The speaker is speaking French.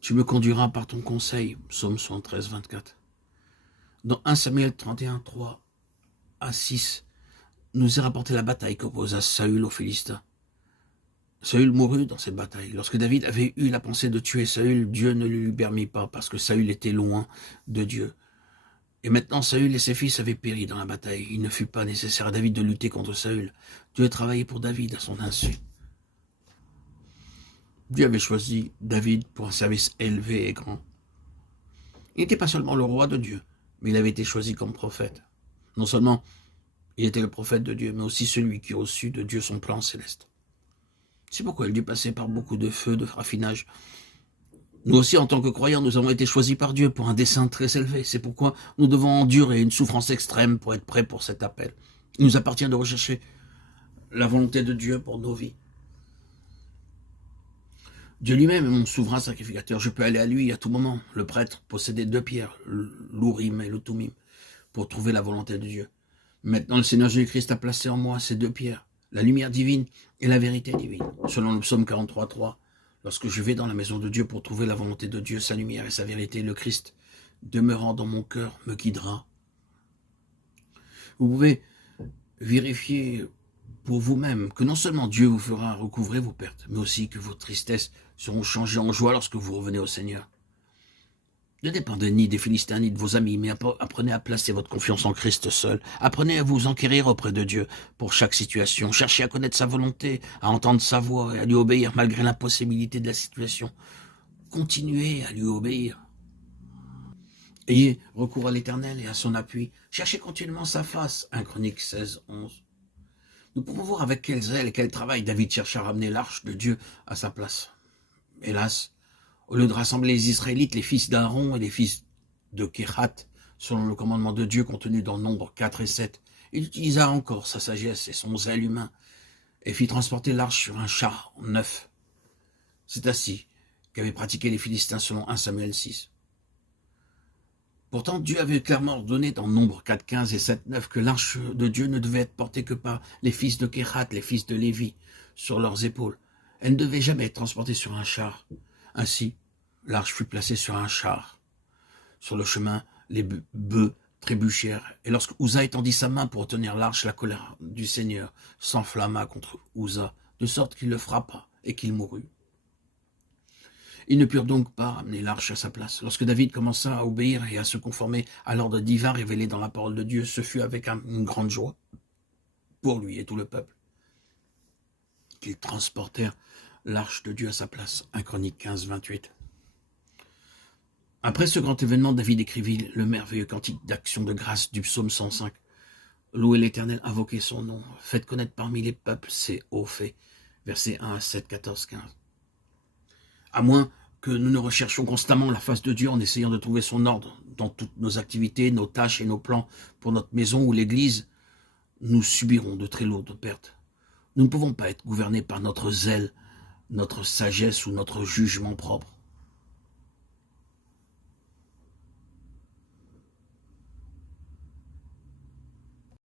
Tu me conduiras par ton conseil, psaume 73, 24. Dans 1 Samuel 31, 3 à 6, nous est rapporté la bataille qu'opposa Saül aux Philistins. Saül mourut dans cette bataille. Lorsque David avait eu la pensée de tuer Saül, Dieu ne le lui permit pas, parce que Saül était loin de Dieu. Et maintenant, Saül et ses fils avaient péri dans la bataille. Il ne fut pas nécessaire à David de lutter contre Saül. Dieu travaillait pour David à son insu. Dieu avait choisi David pour un service élevé et grand. Il n'était pas seulement le roi de Dieu, mais il avait été choisi comme prophète. Non seulement il était le prophète de Dieu, mais aussi celui qui a reçu de Dieu son plan céleste. C'est pourquoi il dut passer par beaucoup de feux, de raffinage. Nous aussi, en tant que croyants, nous avons été choisis par Dieu pour un dessein très élevé. C'est pourquoi nous devons endurer une souffrance extrême pour être prêts pour cet appel. Il nous appartient de rechercher la volonté de Dieu pour nos vies. Dieu lui-même est mon souverain sacrificateur. Je peux aller à lui à tout moment. Le prêtre possédait 2 pierres, l'Urim et le Thummim, pour trouver la volonté de Dieu. Maintenant, le Seigneur Jésus-Christ a placé en moi ces 2 pierres, la lumière divine et la vérité divine. Selon le psaume 43, 3, lorsque je vais dans la maison de Dieu pour trouver la volonté de Dieu, sa lumière et sa vérité, le Christ, demeurant dans mon cœur, me guidera. Vous pouvez vérifier pour vous-même que non seulement Dieu vous fera recouvrer vos pertes, mais aussi que vos tristesses seront changées en joie lorsque vous revenez au Seigneur. Ne dépendez ni des Philistins ni de vos amis, mais apprenez à placer votre confiance en Christ seul. Apprenez à vous enquérir auprès de Dieu pour chaque situation. Cherchez à connaître sa volonté, à entendre sa voix et à lui obéir malgré l'impossibilité de la situation. Continuez à lui obéir. Ayez recours à l'Éternel et à son appui. Cherchez continuellement sa face. 1 Chroniques 16, 11. Nous pouvons voir avec quel zèle et quel travail David cherche à ramener l'arche de Dieu à sa place. Hélas, au lieu de rassembler les Israélites, les fils d'Aaron et les fils de Kéhat, selon le commandement de Dieu contenu dans Nombre 4 et 7, il utilisa encore sa sagesse et son zèle humain et fit transporter l'arche sur un char neuf. C'est ainsi qu'avaient pratiqué les Philistins selon 1 Samuel 6. Pourtant, Dieu avait clairement ordonné dans Nombre 4, 15 et 7, 9 que l'arche de Dieu ne devait être portée que par les fils de Kéhat, les fils de Lévi, sur leurs épaules. Elle ne devait jamais être transportée sur un char. Ainsi, l'arche fut placée sur un char. Sur le chemin, les bœufs trébuchèrent. Et lorsque Uza étendit sa main pour retenir l'arche, la colère du Seigneur s'enflamma contre Uza, de sorte qu'il le frappa et qu'il mourut. Ils ne purent donc pas ramener l'arche à sa place. Lorsque David commença à obéir et à se conformer à l'ordre divin révélé dans la parole de Dieu, ce fut avec une grande joie pour lui et tout le peuple qu'ils transportèrent l'arche de Dieu à sa place. 1 Chroniques 15, 28. Après ce grand événement, David écrivit le merveilleux cantique d'action de grâce du psaume 105. Louez l'Éternel, invoquez son nom, faites connaître parmi les peuples ses hauts faits. Versets 1 à 7, 14, 15. À moins que nous ne recherchions constamment la face de Dieu en essayant de trouver son ordre dans toutes nos activités, nos tâches et nos plans pour notre maison ou l'église, nous subirons de très lourdes pertes. Nous ne pouvons pas être gouvernés par notre zèle, notre sagesse ou notre jugement propre.